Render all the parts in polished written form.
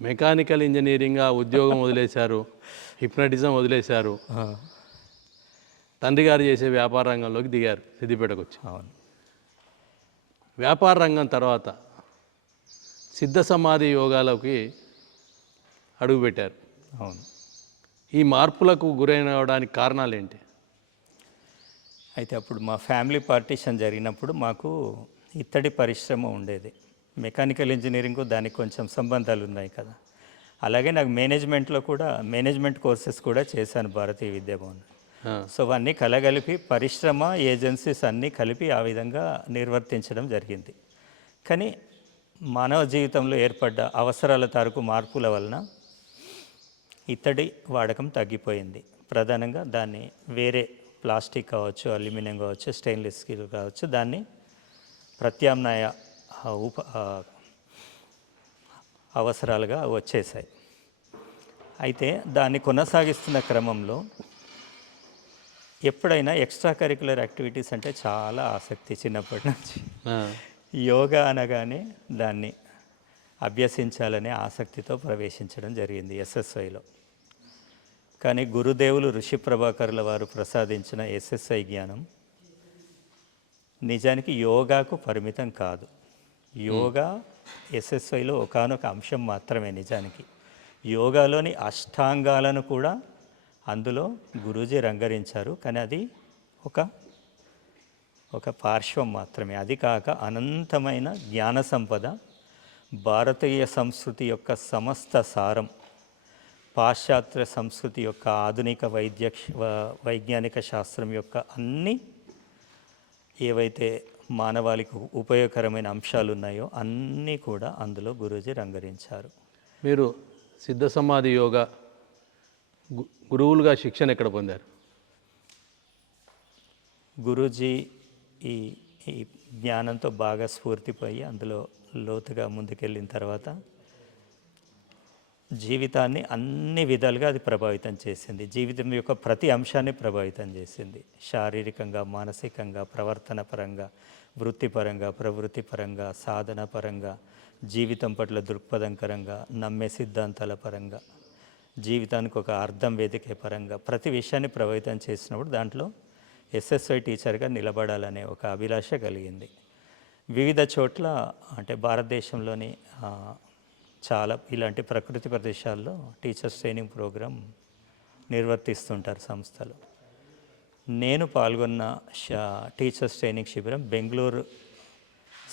Mechanical engineering ఉద్యోగం వదిలేశారు, hypnotism వదిలేశారు, తండ్రి గారు చేసే వ్యాపార రంగంలోకి దిగారు, సిద్దిపేటకు వచ్చి. అవును. వ్యాపార రంగం తర్వాత సిద్ధ సమాధి యోగాలోకి అడుగుపెట్టారు. అవును. ఈ మార్పులకు గురైనవడానికి కారణాలు ఏంటి? అయితే అప్పుడు మా ఫ్యామిలీ పార్టీషన్ జరిగినప్పుడు మాకు ఇత్తడి పరిశ్రమ ఉండేది. మెకానికల్ ఇంజనీరింగ్ దానికి కొంచెం సంబంధాలు ఉన్నాయి కదా. అలాగే నాకు మేనేజ్మెంట్లో కూడా మేనేజ్మెంట్ కోర్సెస్ కూడా చేశాను భారతీయ విద్యాభవన్. సో అవన్నీ కలగలిపి పరిశ్రమ ఏజెన్సీస్ అన్నీ కలిపి ఆ విధంగా నిర్వర్తించడం జరిగింది. కానీ మానవ జీవితంలో ఏర్పడ్డ అవసరాల తాలూకు మార్పుల వలన ఇత్తడి వాడకం తగ్గిపోయింది. ప్రధానంగా దాన్ని వేరే ప్లాస్టిక్ కావచ్చు, అల్యూమినియం కావచ్చు, స్టెయిన్లెస్ స్టీల్ కావచ్చు, దాన్ని ప్రత్యామ్నాయ అవసరాలుగా వచ్చేసాయి. అయితే దాన్ని కొనసాగిస్తున్న క్రమంలో ఎప్పుడైనా ఎక్స్ట్రా కరిక్యులర్ యాక్టివిటీస్ అంటే చాలా ఆసక్తి చిన్నప్పటి నుంచి. యోగా అనగానే దాన్ని అభ్యసించాలనే ఆసక్తితో ప్రవేశించడం జరిగింది ఎస్ఎస్ఐలో. కానీ గురుదేవులు ఋషి ప్రభాకర్ల వారు ప్రసాదించిన ఎస్ఎస్ఐ జ్ఞానం నిజానికి యోగాకు పరిమితం కాదు. యోగా ఎస్ఎస్ఐలో ఒకానొక అంశం మాత్రమే. నిజానికి యోగాలోని అష్టాంగాలను కూడా అందులో గురూజీ రంగరించారు. కానీ అది ఒక పార్శ్వం మాత్రమే. అది కాక అనంతమైన జ్ఞాన సంపద, భారతీయ సంస్కృతి యొక్క సమస్త సారం, పాశ్చాత్య సంస్కృతి యొక్క ఆధునిక వైజ్ఞానిక శాస్త్రం యొక్క అన్ని ఏవైతే మానవాళికి ఉపయోగకరమైన అంశాలు ఉన్నాయో అన్నీ కూడా అందులో గురూజీ రంగరించారు. మీరు సిద్ధ సమాధి యోగా గురువులుగా శిక్షణ ఎక్కడ పొందారు? గురూజీ ఈ జ్ఞానంతో బాగా స్ఫూర్తిపోయి అందులో లోతుగా ముందుకెళ్ళిన తర్వాత జీవితాన్ని అన్ని విధాలుగా అది ప్రభావితం చేసింది. జీవితం యొక్క ప్రతి అంశాన్ని ప్రభావితం చేసింది. శారీరకంగా, మానసికంగా, ప్రవర్తన పరంగా, వృత్తిపరంగా, ప్రవృత్తి పరంగా, సాధన పరంగా, జీవితం పట్ల దృక్పథంకరంగా, నమ్మే సిద్ధాంతాల పరంగా, జీవితానికి ఒక అర్థం వెతికే పరంగా ప్రతి విషయాన్ని ప్రభావితం చేసినప్పుడు దాంట్లో ఎస్ఎస్ఐ టీచర్గా నిలబడాలనే ఒక అభిలాష కలిగింది. వివిధ చోట్ల అంటే భారతదేశంలోని చాలా ఇలాంటి ప్రకృతి ప్రదేశాల్లో టీచర్స్ ట్రైనింగ్ ప్రోగ్రాం నిర్వర్తిస్తుంటారు సంస్థలు. నేను పాల్గొన్న టీచర్స్ ట్రైనింగ్ శిబిరం బెంగళూరు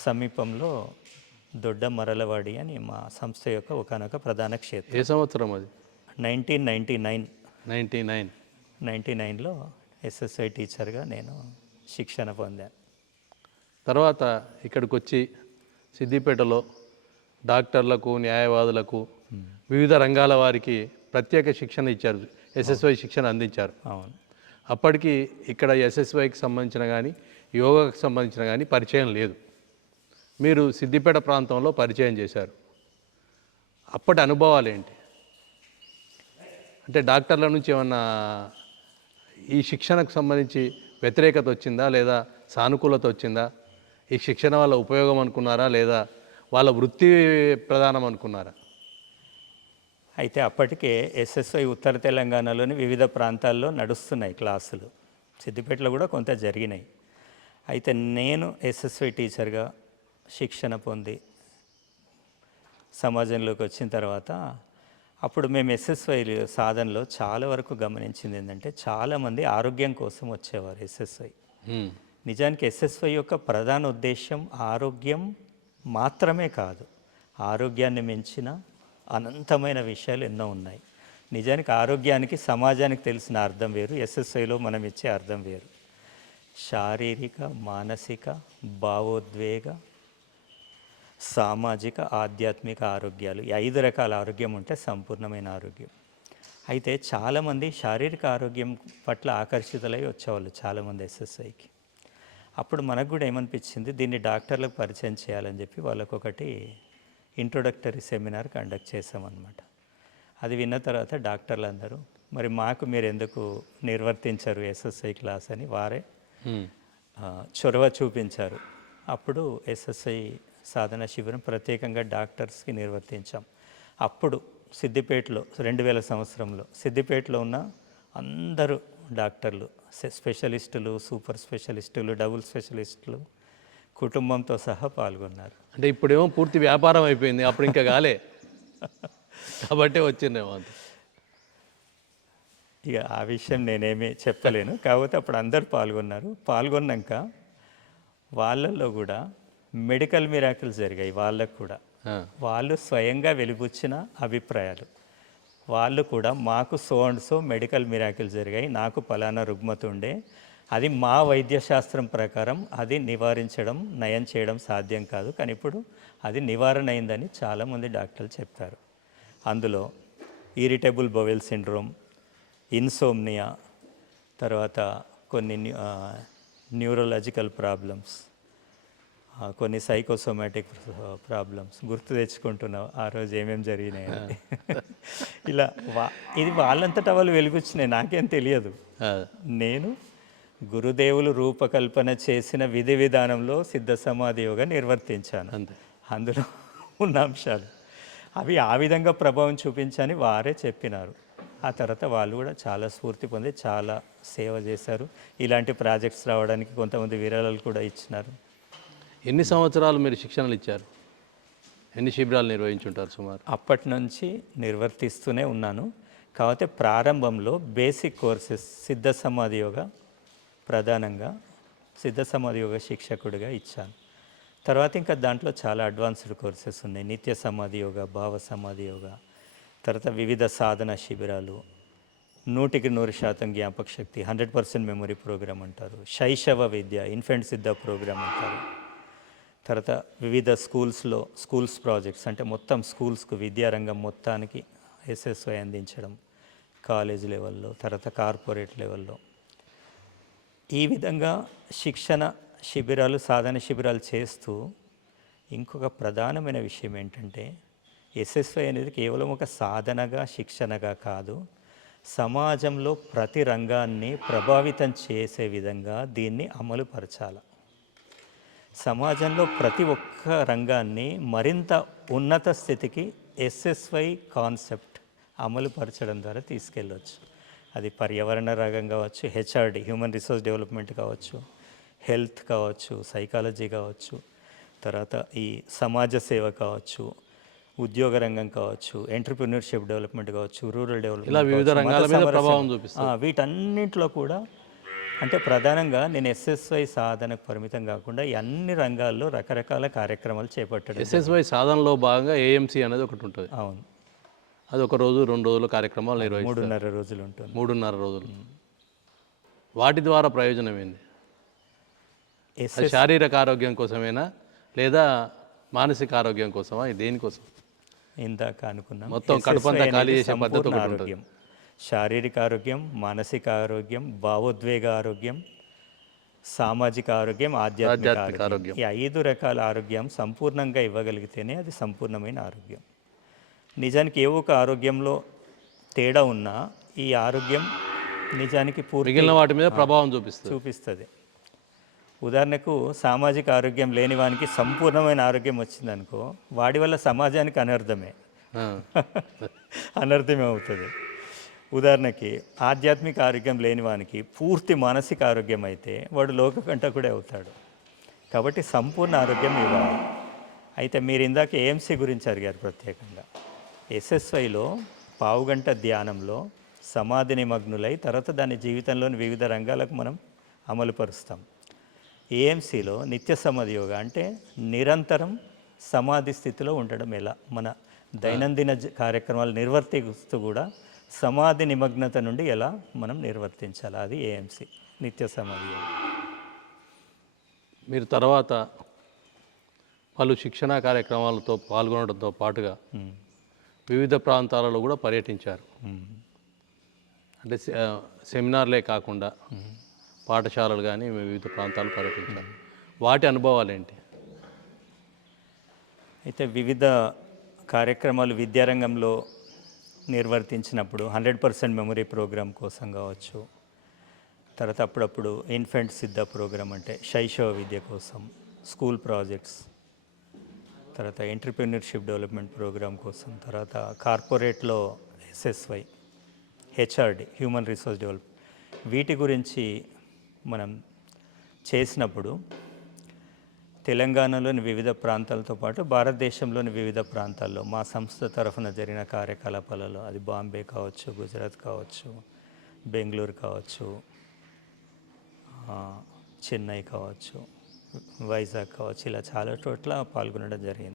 సమీపంలో దొడ్డ మరలవాడి అని మా సంస్థ యొక్క ఒకనొక ప్రధాన క్షేత్రం. ఏ సంవత్సరం అది? 1999లో ఎస్ఎస్ఐ టీచర్గా నేను శిక్షణ పొందాను. తర్వాత ఇక్కడికి వచ్చి సిద్దిపేటలో డాక్టర్లకు, న్యాయవాదులకు, వివిధ రంగాల వారికి ప్రత్యేక శిక్షణ ఇచ్చారు, ఎస్ఎస్వై శిక్షణ అందించారు. అవును. అప్పటికి ఇక్కడ ఎస్ఎస్వైకి సంబంధించిన కానీ యోగాకు సంబంధించిన కానీ పరిచయం లేదు. మీరు సిద్దిపేట ప్రాంతంలో పరిచయం చేశారు. అప్పటి అనుభవాలు ఏంటి? అంటే డాక్టర్ల నుంచి ఏమన్నా ఈ శిక్షణకు సంబంధించి వ్యతిరేకత వచ్చిందా లేదా సానుకూలత వచ్చిందా? ఈ శిక్షణ వల్ల ఉపయోగం అనుకున్నారా లేదా వాళ్ళ వృత్తి ప్రధానం అనుకున్నారా? అయితే అప్పటికే ఎస్ఎస్ఐ ఉత్తర తెలంగాణలోని వివిధ ప్రాంతాల్లో నడుస్తున్నాయి క్లాసులు. సిద్దిపేటలో కూడా కొంత జరిగినాయి. అయితే నేను ఎస్ఎస్ఐ టీచర్గా శిక్షణ పొంది సమాజంలోకి వచ్చిన తర్వాత అప్పుడు మేము ఎస్ఎస్ఐ సాధనలో చాలా వరకు గమనించింది ఏంటంటే చాలామంది ఆరోగ్యం కోసం వచ్చేవారు ఎస్ఎస్ఐ. నిజానికి ఎస్ఎస్ఐ యొక్క ప్రధాన ఉద్దేశం ఆరోగ్యం మాత్రమే కాదు, ఆరోగ్యాన్ని మించిన అనంతమైన విషయాలు ఎన్నో ఉన్నాయి. నిజానికి ఆరోగ్యానికి సమాజానికి తెలిసిన అర్థం వేరు, ఎస్ఎస్ఐలో మనం ఇచ్చే అర్థం వేరు. శారీరక, మానసిక, భావోద్వేగ, సామాజిక, ఆధ్యాత్మిక ఆరోగ్యాలు, ఈ 5 రకాల ఆరోగ్యం ఉంటే సంపూర్ణమైన ఆరోగ్యం. అయితే చాలామంది శారీరక ఆరోగ్యం పట్ల ఆకర్షితులై వచ్చేవాళ్ళు చాలామంది ఎస్ఎస్ఐకి. అప్పుడు మనకు కూడా ఏమనిపించింది, దీన్ని డాక్టర్లకు పరిచయం చేయాలని చెప్పి వాళ్ళకొకటి ఇంట్రొడక్టరీ సెమినార్ కండక్ట్ చేసామన్నమాట. అది విన్న తర్వాత డాక్టర్లు అందరూ మరి మాకు మీరు ఎందుకు నిర్వర్తించరు ఎస్ఎస్ఐ క్లాస్ అని వారే చొరవ చూపించారు. అప్పుడు ఎస్ఎస్ఐ సాధన శిబిరం ప్రత్యేకంగా డాక్టర్స్కి నిర్వర్తించాం. అప్పుడు సిద్దిపేటలో 2000 సంవత్సరంలో సిద్దిపేటలో ఉన్న అందరూ డాక్టర్లు, స్పెషలిస్టులు, సూపర్ స్పెషలిస్టులు, డబుల్ స్పెషలిస్టులు కుటుంబంతో సహా పాల్గొన్నారు. అంటే ఇప్పుడేమో పూర్తి వ్యాపారం అయిపోయింది, అప్పుడు ఇంకా కాలే కాబట్టే వచ్చిందేమో అంత. ఇక ఆ విషయం నేనేమీ చెప్పలేను. కాకపోతే అప్పుడు అందరూ పాల్గొన్నారు. పాల్గొన్నాక వాళ్ళల్లో కూడా మెడికల్ మిరాకిల్స్ జరిగాయి వాళ్ళకు కూడా. ఆ, వాళ్ళు స్వయంగా వెలిబుచ్చిన అభిప్రాయాలు. వాళ్ళు కూడా మాకు so and so medical miracles జరిగాయి, నాకు పలానా రుగ్మత ఉండే, అది మా వైద్యశాస్త్రం ప్రకారం అది నివారించడం, నయం చేయడం సాధ్యం కాదు, కానీ ఇప్పుడు అది నివారణ అయిందని చాలామంది డాక్టర్లు చెప్పారు. అందులో ఇరిటబుల్ బowel సిండ్రోమ్, ఇన్సోమ్నియా, తర్వాత కొన్ని న్యూరలాజికల్ ప్రాబ్లమ్స్, కొన్ని సైకోసోమాటిక్ ప్రాబ్లమ్స్. గుర్తు తెచ్చుకుంటున్నావు ఆ రోజు ఏమేమి జరిగినాయి అని. ఇలా ఇది వాళ్ళంతటా వాళ్ళు వెలుగుచ్చినాయి, నాకేం తెలియదు. ఆ, నేను గురుదేవులు రూపకల్పన చేసిన విధి విధానంలో సిద్ధ సమాధి యోగా నిర్వర్తించాను. అంతే. అందులో ఉన్న అంశాలు అవి ఆ విధంగా ప్రభావం చూపించని వారే చెప్పినారు. ఆ తర్వాత వాళ్ళు కూడా చాలా స్ఫూర్తి పొంది చాలా సేవ చేశారు. ఇలాంటి ప్రాజెక్ట్స్ రావడానికి కొంతమంది విరాళాలు కూడా ఇచ్చినారు. ఎన్ని సంవత్సరాలు మీరు శిక్షణలు ఇచ్చారు? ఎన్ని శిబిరాలు నిర్వహించుంటారు సుమారు? అప్పటి నుంచి నిర్వర్తిస్తూనే ఉన్నాను. కాకపోతే ప్రారంభంలో బేసిక్ కోర్సెస్ సిద్ధ సమాధి యోగా ప్రధానంగా సిద్ధ సమాధి యోగా శిక్షకుడిగా ఇచ్చాను. తర్వాత ఇంకా దాంట్లో చాలా అడ్వాన్స్డ్ కోర్సెస్ ఉన్నాయి. నిత్య సమాధి యోగా, భావ సమాధి యోగా, తర్వాత వివిధ సాధన శిబిరాలు, 100% జ్ఞాపక శక్తి, 100% మెమరీ ప్రోగ్రామ్ అంటారు, శైశవ విద్య, ఇన్ఫెంట్ సిద్ధ ప్రోగ్రామ్ అంటారు. తర్వాత వివిధ స్కూల్స్ ప్రాజెక్ట్స్, అంటే మొత్తం స్కూల్స్కు విద్యారంగం మొత్తానికి ఎస్ఎస్వై అందించడం, కాలేజ్ లెవెల్లో, తర్వాత కార్పొరేట్ లెవెల్లో. ఈ విధంగా శిక్షణ శిబిరాలు, సాధన శిబిరాలు చేస్తూ ఇంకొక ప్రధానమైన విషయం ఏంటంటే, ఎస్ఎస్వై అనేది కేవలం ఒక సాధనగా, శిక్షణగా కాదు, సమాజంలో ప్రతి రంగాన్ని ప్రభావితం చేసే విధంగా దీన్ని అమలుపరచాలి. సమాజంలో ప్రతి ఒక్క రంగాన్ని మరింత ఉన్నత స్థితికి ఎస్ఎస్వై కాన్సెప్ట్ అమలుపరచడం ద్వారా తీసుకెళ్ళవచ్చు. అది పర్యావరణ రంగం కావచ్చు, హెచ్ఆర్డి హ్యూమన్ రిసోర్స్ డెవలప్మెంట్ కావచ్చు, హెల్త్ కావచ్చు, సైకాలజీ కావచ్చు, తర్వాత ఈ సమాజ సేవ కావచ్చు, ఉద్యోగ రంగం కావచ్చు, ఎంటర్‌ప్రెన్యూర్‌షిప్ డెవలప్మెంట్ కావచ్చు, రూరల్ ఇలా డెవలప్మెంట్ వివిధ కావచ్చు, రంగాల మత మీద సమరస్యం, ప్రభావం చూపిస్తుంది. వీటన్నింటిలో కూడా అంటే ప్రధానంగా నేను ఎస్ఎస్వై సాధనకు పరిమితం కాకుండా ఈ అన్ని రంగాల్లో రకరకాల కార్యక్రమాలు చేపట్టడం. ఎస్ఎస్వై సాధనలో భాగంగా ఏఎంసీ అనేది ఒకటి ఉంటుంది. అవును, అది ఒక రోజు 2 రోజుల కార్యక్రమాలు నిర్వహిస్తారు. 3.5 రోజులు ఉంటుంది. 3.5 రోజులు. వాటి ద్వారా ప్రయోజనం ఏంది? అది ఎస్ఎస్ శారీరక ఆరోగ్యం కోసమేనా లేదా మానసిక ఆరోగ్యం కోసమా? దేనికోసం? ఇందాక అనుకున్నాం, మొత్తం కడుపంతా SSY ఖాళీ అనేది చేసే పద్ధతి సంపూర్ణ ఒకటి ఉంటుంది. ఆరోగ్యం. శారీరక ఆరోగ్యం, మానసిక ఆరోగ్యం, భావోద్వేగ ఆరోగ్యం, సామాజిక ఆరోగ్యం, ఆధ్యాత్మిక ఆధ్యాత్మిక ఆరోగ్యం. ఈ 5 రకాల ఆరోగ్యం సంపూర్ణంగా ఇవ్వగలిగితేనే అది సంపూర్ణమైన ఆరోగ్యం. నిజానికి ఏ ఒక ఆరోగ్యంలో తేడా ఉన్నా ఈ ఆరోగ్యం నిజానికి మిగిలిన వాటి మీద ప్రభావం చూపిస్తుంది. చూపిస్తుంది. ఉదాహరణకు సామాజిక ఆరోగ్యం లేని వానికి సంపూర్ణమైన ఆరోగ్యం వచ్చిందనుకో, వాడి వల్ల సమాజానికి అనర్థమే ఆ, అనర్థమే అవుతుంది. ఉదాహరణకి ఆధ్యాత్మిక ఆరోగ్యం లేని వానికి పూర్తి మానసిక ఆరోగ్యం అయితే వాడు లోకకంటకుడే అవుతాడు. కాబట్టి సంపూర్ణ ఆరోగ్యం ఇవ్వాలి. అయితే మీరు ఇందాక ఏఎంసీ గురించి అడిగారు ప్రత్యేకంగా. ఎస్ఎస్వైలో పావుగంట ధ్యానంలో సమాధి నిమగ్నులై తర్వాత దాని జీవితంలోని వివిధ రంగాలకు మనం అమలుపరుస్తాం. ఏఎంసీలో నిత్య సమాధి యోగా అంటే నిరంతరం సమాధి స్థితిలో ఉండడం ఎలా, మన దైనందిన కార్యక్రమాలు నిర్వర్తిస్తూ కూడా సమాధి నిమగ్నత నుండి ఎలా మనం నిర్వర్తించాలి, అది ఏఎంసీ నిత్య సమాధి యోగా. మీరు తర్వాత పలు శిక్షణా కార్యక్రమాలతో పాల్గొనడంతో పాటుగా వివిధ ప్రాంతాలలో కూడా పర్యటించారు. అంటే సెమినార్లే కాకుండా పాఠశాలలు కానీ వివిధ ప్రాంతాలు పర్యటించారు. వాటి అనుభవాలు ఏంటి? అయితే వివిధ కార్యక్రమాలు విద్యారంగంలో నిర్వర్తించినప్పుడు 100% మెమరీ ప్రోగ్రామ్ కోసం కావచ్చు, తర్వాత అప్పుడప్పుడు ఇన్ఫెంట్ సిద్ధ ప్రోగ్రామ్ అంటే శైశవ విద్య కోసం, స్కూల్ ప్రాజెక్ట్స్, తర్వాత ఎంటర్‌ప్రెన్యూర్‌షిప్ డెవలప్‌మెంట్ ప్రోగ్రామ్ కోసం, తర్వాత కార్పొరేట్‌లో SSY, HRD human resource develop వీటి గురించి మనం చేసినప్పుడు తెలంగాణలోని వివిధ ప్రాంతాలతో పాటు భారతదేశంలోని వివిధ ప్రాంతాల్లో మా సంస్థ తరఫున జరిగిన కార్యకలాపాలలో అది బాంబే కావచ్చు, గుజరాత్ కావచ్చు, బెంగళూరు కావచ్చు, చెన్నై కావచ్చు, వైజాగ్ కావచ్చు, ఇలా చాలా చోట్ల పాల్గొనడం జరిగింది.